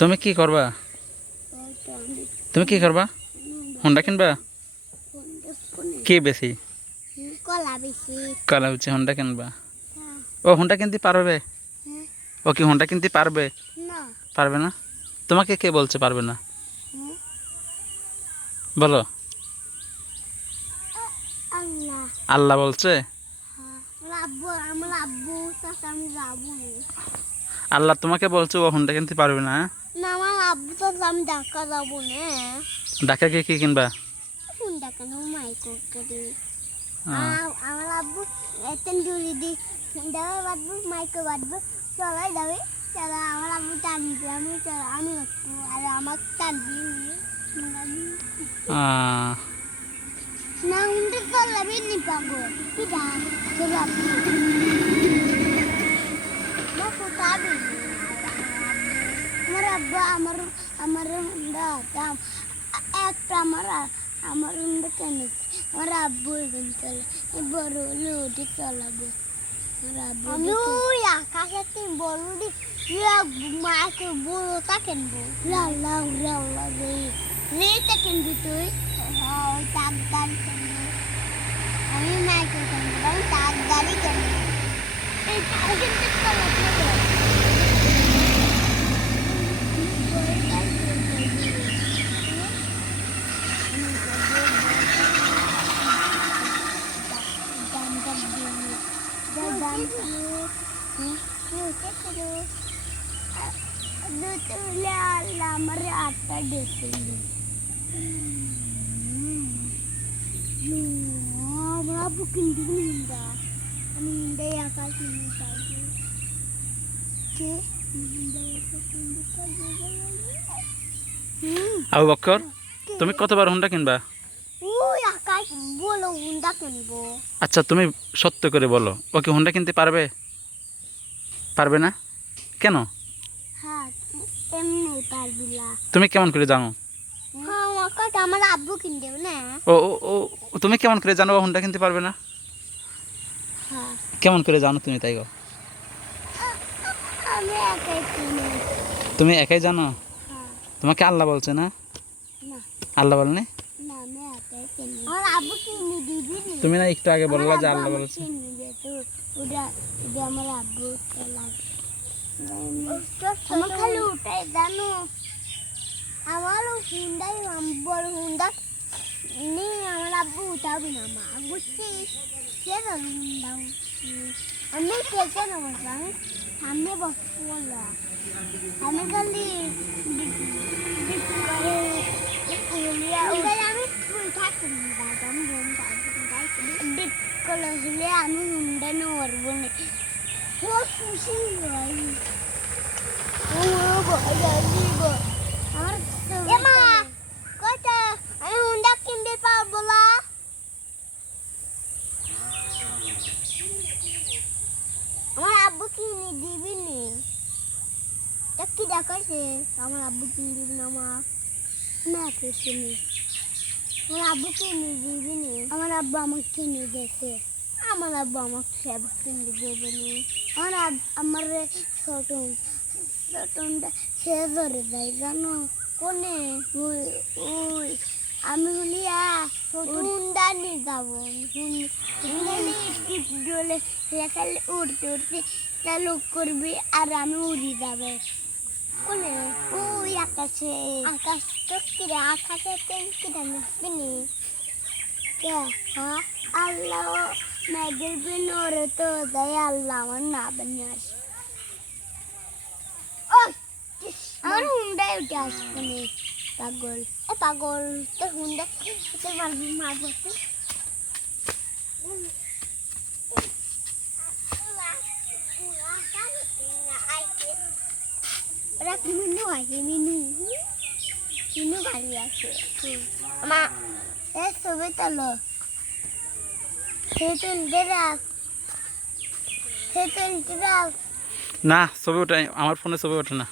তুমি কি করবা? তুমি কি করবা? হোন্ডা কিনবা? কি বেশি? কলা বেশি হোন্ডা কিনবা? ও হোন্ডা কিনতে পারবে? ও কি হোন্ডা কিনতে পারবে? পারবে না? তোমাকে কে বলছে পারবে না? বলো। আল্লাহ বলছে? আল্লাহ তোমাকে বলছে ও হোন্ডা কিনতে পারবে না? না, আমার আব্বু তো আমি ঢাকা যাবো না। ঢাকা গিয়ে কি কিনবা? কোনটা কেন মাইকো করি আমার আব্বু এতেন জুড়ি দি দেওয়া বাঁধবো মাইকো বাঁধবো চলাই যাবে চলো আমার আব্বু টানবে আমি আমি একটু আর আমার টানবি না উন্ডে চলাবি নি পাগো কিটা তোর আব্বু না কোথাবি আমার আব্বু আমার উন্ডা দাম একটা আমার উন্ডা কেন আমার আব্বু চলে বড় হলে ওটি চালাবো আমি ওই আকাশে বড় মাকে বড় তা কিনবো লাল্লাহ লাল্লাহ রেটা কিনবি তুই ওই তাকদারি কিনবো আমি মাকে কিনবো আমি তাকদারি কিনবো এই কিন্তু চালাবো আমার আটটা ডেকে আমরা বুকিং দিনটা আমি ইন্ডিয়া আকাশ আবু বকর তুমি কতবার হোন্ডা কিনবা? ওই আকাশ বলো হোন্ডা কিনবো। আচ্ছা তুমি সত্য করে বলো ও কি হোন্ডা কিনতে পারবে? পারবে না কেন? হ্যাঁ এমনি পারবি না। তুমি কেমন করে জানো? হ্যাঁ আমার আব্বু কিনে দেবে না। ও ও ও তুমি কেমন করে জানো ও হোন্ডা কিনতে পারবে না? হ্যাঁ কেমন করে জানো তুমি তাই গো? আমি একাই কিনি। তুমি একাই জানো? হ্যাঁ তোমাকে আল্লাহ বলছে না? না আল্লাহ বলেনি? না আমি একাই কিনি। আমার আব্বু কিনে দিবি নি। তুমি না একটু আগে বললা যে আল্লাহ বলছে। ওটা আমার আব্বু লাগে আমার খালি ওটাই জানো আমারও হুন্ডাই বড় হুন্ডা নেই আমার আব্বু উঠাবি না মা বুঝছিস কে হুন্ডা আমি খেলতে না বললাম সামনে বসতে বললাম আমি খালি আমি থাকি ডিপ করে হলে আমি হুন্ডা নড়বো না খুব খুশি হয় আমি হুন্ডা কিনতে পারবো না আমার আব্বু কিনে দিবি নি কি দেখাচ্ছে আমার আব্বু কিনে দিবি না আমার না কিনে আমার আব্বু কিনে দিবি নি আমার আব্বু আমাকে কিনে দিয়েছে আমার আব্বু আমাকে সব কিনে দেবে নি আমার ছোটটা সে ধরে যায় জানো কোনে ওই আমি বলি হুন্ডা নিয়ে যাবো ডলে খালি উড়তে উড়তে চালু করবি আর আমি উড়ি যাবে কোনে ওই আকাশে আকাশ তো কিরে আকাশে কিরে নাচবিনি কে হ্যাঁ আল্লাহ মেঘের বিন ওরে তো দেয় আল্লাহ আমার না বানিয়ে আসে আমার হুন্ডায় উঠে আসবে নি পাগল পাগল তো হুন্ডা মারবো মিনু আছে মিনু গাড়ি আছে আমার ছবি তোলো না ছবি ওঠে আমার ফোনে ছবি ওঠে না।